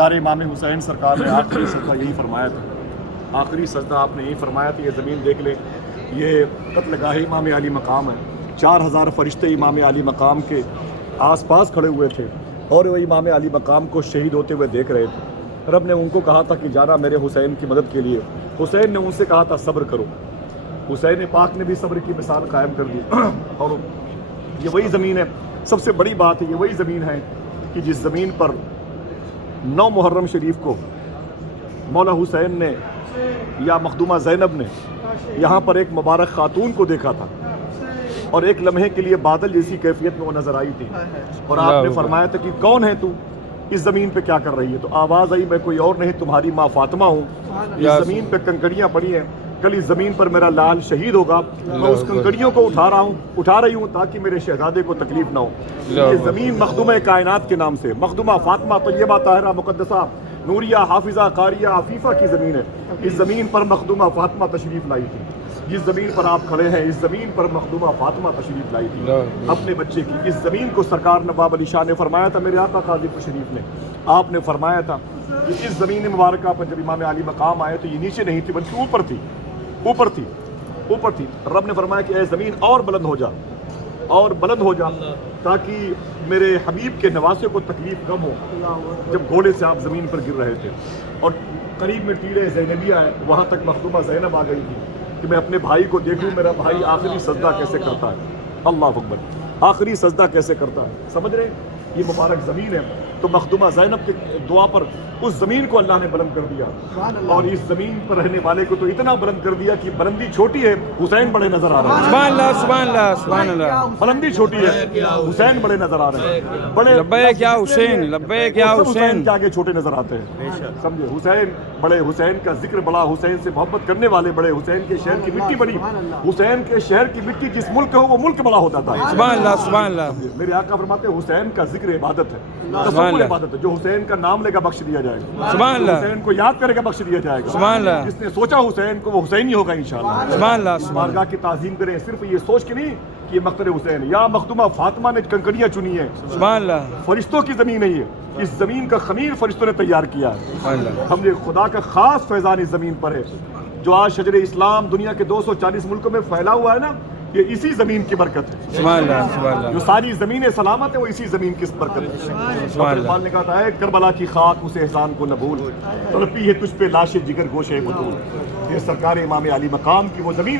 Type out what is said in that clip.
پیارے امام حسین سرکار نے آخری سجدہ یہی فرمایا تھا، آخری سجدہ آپ نے یہی فرمایا تھا۔ یہ زمین دیکھ لیں، یہ قتل گاہ امام علی مقام ہے۔ 4000 فرشتے امام علی مقام کے آس پاس کھڑے ہوئے تھے اور وہ امام علی مقام کو شہید ہوتے ہوئے دیکھ رہے تھے۔ رب نے ان کو کہا تھا کہ جانا میرے حسین کی مدد کے لیے۔ حسین نے ان سے کہا تھا صبر کرو۔ حسین پاک نے بھی صبر کی مثال قائم کر دی۔ اور یہ وہی زمین ہے، سب سے بڑی بات ہے، یہ وہی زمین ہے کہ جس زمین پر 9 محرم شریف کو مولا حسین نے یا مخدومہ زینب نے یہاں پر ایک مبارک خاتون کو دیکھا تھا اور ایک لمحے کے لیے بادل جیسی کیفیت میں وہ نظر آئی تھی، اور آپ نے فرمایا تھا کہ کون ہے تو، اس زمین پہ کیا کر رہی ہے؟ تو آواز آئی میں کوئی اور نہیں تمہاری ماں فاطمہ ہوں۔ اس زمین پہ کنکریاں پڑی ہیں، کل اس زمین پر میرا لال شہید ہوگا، میں اس کنکریوں کو اٹھا رہی ہوں تاکہ میرے شہزادے کو تکلیف نہ ہو۔ یہ زمین مخدومہ کائنات کے نام سے مخدومہ فاطمہ طیبہ طاہرہ مقدسہ نوریہ حافظہ قاریہ عفیفہ کی زمین ہے۔ اس زمین پر مخدومہ فاطمہ تشریف لائی تھی۔ جس زمین پر آپ کھڑے ہیں، اس زمین پر مخدومہ فاطمہ تشریف لائی تھی اپنے بچے کی۔ اس زمین کو سرکار نواب علی شاہ نے فرمایا تھا، میرے آقا قاضی پور شریف نے، آپ نے فرمایا تھا کہ اس زمین مبارکہ پر جب امام علی مقام آئے تو یہ نیچے نہیں تھی بلکہ اوپر تھی، اوپر تھی۔ رب نے فرمایا کہ اے زمین اور بلند ہو جا، اور بلند ہو جا، تاکہ میرے حبیب کے نواسے کو تکلیف کم ہو۔ جب گھوڑے سے آپ زمین پر گر رہے تھے اور قریب میں ٹیلے زینبیہ ہے، وہاں تک مخدومہ زینب آ گئی تھی کہ میں اپنے بھائی کو دیکھوں میرا بھائی آخری سجدہ کیسے کرتا ہے۔ اللہ اکبر، آخری سجدہ کیسے کرتا ہے، سمجھ رہے ہیں؟ یہ مبارک زمین ہے، تو مخدومہ زینب کی دعا پر اس زمین کو اللہ نے بلند کر دیا، اور اس زمین پر رہنے والے کو تو اتنا بلند کر دیا کہ بلندی چھوٹی ہے، حسین بڑے نظر آ رہے ہیں۔ سبحان اللہ، سبحان اللہ، سبحان اللہ۔ بلندی چھوٹی ہے، حسین بڑے نظر آ رہے ہیں، بڑے لبیک یا حسین، لبیک یا حسین کے حسین۔ آگے چھوٹے نظر آتے ہیں، سمجھے؟ حسین بڑے، حسین کا ذکر بڑا، حسین سے محبت کرنے والے بڑے، حسین کے شہر کی مٹی بڑی، حسین کے شہر کی مٹی جس ملک ہو وہ ملک بڑا ہوتا تھا۔ سبحان اللہ، سبحان اللہ۔ میرے آقا فرماتے ہیں حسین کا ذکر عبادت ہے، تصور عبادت ہے۔ جو حسین کا نام لے گا بخش دیا جائے گا، سبحان اللہ۔ حسین کو یاد کرے گا بخش دیا جائے گا، سبحان اللہ۔ جس نے سوچا حسین کو وہ حسین ہی ہوگا انشاءاللہ۔ سبحان اللہ، سبحان بارگاہ کی تعظیم کریں، صرف یہ سوچ کے نہیں کہ یہ مقتل حسین ہے۔ یا مخدومہ فاطمہ نے کنکریاں چنی ہیں، سبحان اللہ، فرشتوں کی زمین ہے، یہ اس زمین کا خمیر فرشتوں نے تیار کیا ہے۔ سبحان اللہ۔ ہم نے خدا کا خاص فیضان اس زمین پر ہے، جو آج شجر اسلام دنیا کے 240 ملکوں میں پھیلا ہوا ہے نا، یہ اسی زمین کی برکت ہے۔ سبحان اللہ، سبحان جو اللہ۔ ساری زمینیں سلامت ہے وہ اسی زمین کی برکت ہے۔ سبحان اللہ۔ اقبال نے کہا ہے کربلا کی خاک اس احسان کو نہ بھول، تڑپی ہے تجھ پہ لاش جگر گوشے بطول۔ یہ سرکار امام علی مقام کی وہ زمین ہے